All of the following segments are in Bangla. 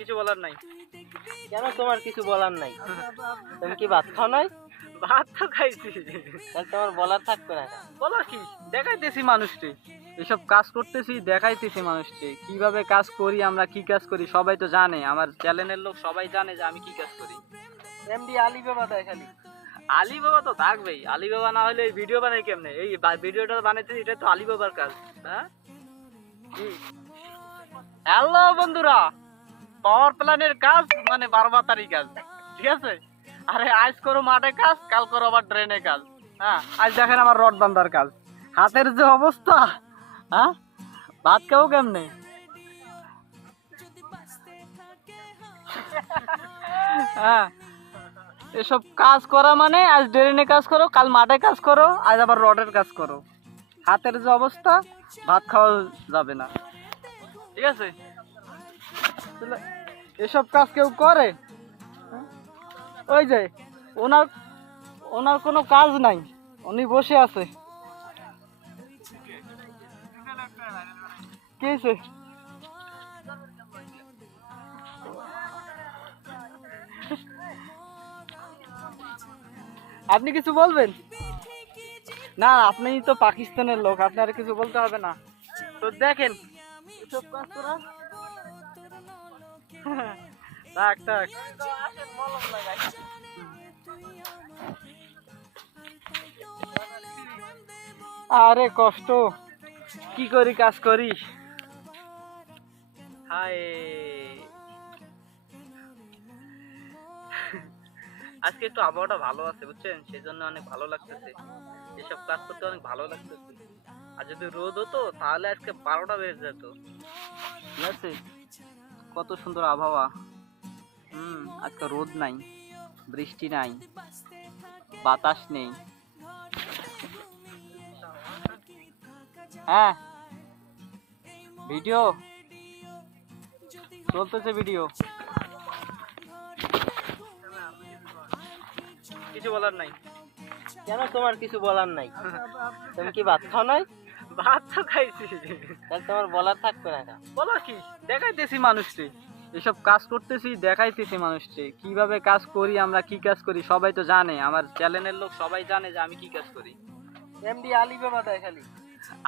কিছু বলার নাই। কেন তোমার কিছু বলার নাই? তুমি কি ভাত খাও নাই? ভাত তো খাইছি। তাহলে তোমার বলার থাকবে না। বলো কি, দেখাইতেছি মানুষকে, এসব কাজ করতেছি, দেখাইতেছি মানুষকে কিভাবে কাজ করি, আমরা কি কাজ করি সবাই তো জানে, আমার চ্যানেলের লোক সবাই জানে যে আমি কি কাজ করি। এমডি আলী বাবা দেয় খালি। আলী বাবা তো থাকবেই, আলী বাবা না হলে এই ভিডিও বানাই কেমনে? এই ভিডিওটা বানাইতেছি, এটা তো আলী বাবার কাজ। হ্যাঁ, হ্যালো বন্ধুরা, পাওয়ার প্ল্যানের কাজ মানে বারবাতারি কাজ, ঠিক আছে? আরে আজ করো মাঠে কাজ, কাল করো আবার ড্রেনে কাজ। হ্যাঁ, আজ দেখেন আমার রড বান্ধার কাজ, হাতের যে অবস্থা। হ্যাঁ, ভাত খাবো কেমনে? হ্যাঁ, এসব কাজ করা মানে আজ ড্রেনে কাজ করো, কাল মাঠে কাজ করো, আজ আবার রডের কাজ করো। হাতের যে অবস্থা, ভাত খাওয়া যাবে না, ঠিক আছে? এসব কাজ কেউ করে? ওই যে ওনার ওনার কোনো কাজ নাই, উনি বসে আছে। কি হয়েছে? আপনি কিছু বলবেন না? আপনি তো পাকিস্তানের লোক, আপনার কিছু বলতে হবে না। তো দেখেন এসব কাজ করা। থাক থাক, আরে কষ্ট, কি করি কাজ করি। হায়, আজকে একটু আবহাওয়াটা ভালো আছে বুঝছেন, সেই জন্য অনেক ভালো লাগতেছে, এসব কাজ করতে অনেক ভালো লাগতেছে। আর যদি রোদ হতো তাহলে আজকে 12টা বেজে যেত, ঠিক আছে? কত সুন্দর আবহাওয়া। আজকে রোদ নাই, বৃষ্টি নাই, বাতাস নেই। হ্যাঁ, ভিডিও চলতেছে, ভিডিও। কিছু বলার নাই। কেন তোমার কিছু বলার নাই? তুমি কি ভাত খাও নাই? ভাত তো খাইছি। তাহলে তোমার বলার থাকবে না। বলো কি, দেখাইতেছি মানুষকে, এসব কাজ করতেছি, দেখাইতেছি মানুষকে কিভাবে কাজ করি, আমরা কি কাজ করি সবাই তো জানে, আমার চ্যানেলের লোক সবাই জানে যে আমি কি কাজ করি। এমডি আলী বাবা দেয় খালি।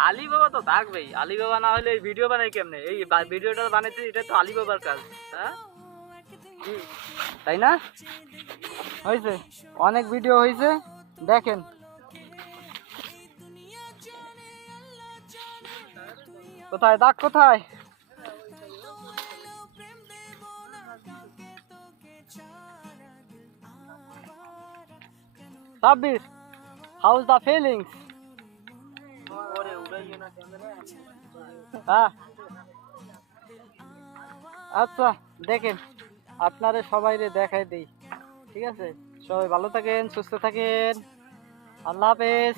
আলী বাবা তো থাকবেই, আলী বাবা না হলে এই ভিডিও বানাই কেমনে? এই ভিডিওটা বানাইতেছি, এটা তো আলী বাবার কাজ। হ্যাঁ, তাই না? হয়েছে, অনেক ভিডিও হয়েছে, দেখেন। কোথায় দাগ, কোথায়? Sabir, how's the feelings? হ্যাঁ, আচ্ছা দেখেন, আপনারা সবাইরে দেখাই দেই, ঠিক আছে? সবাই ভালো থাকেন, সুস্থ থাকেন, আল্লাহ হাফেজ।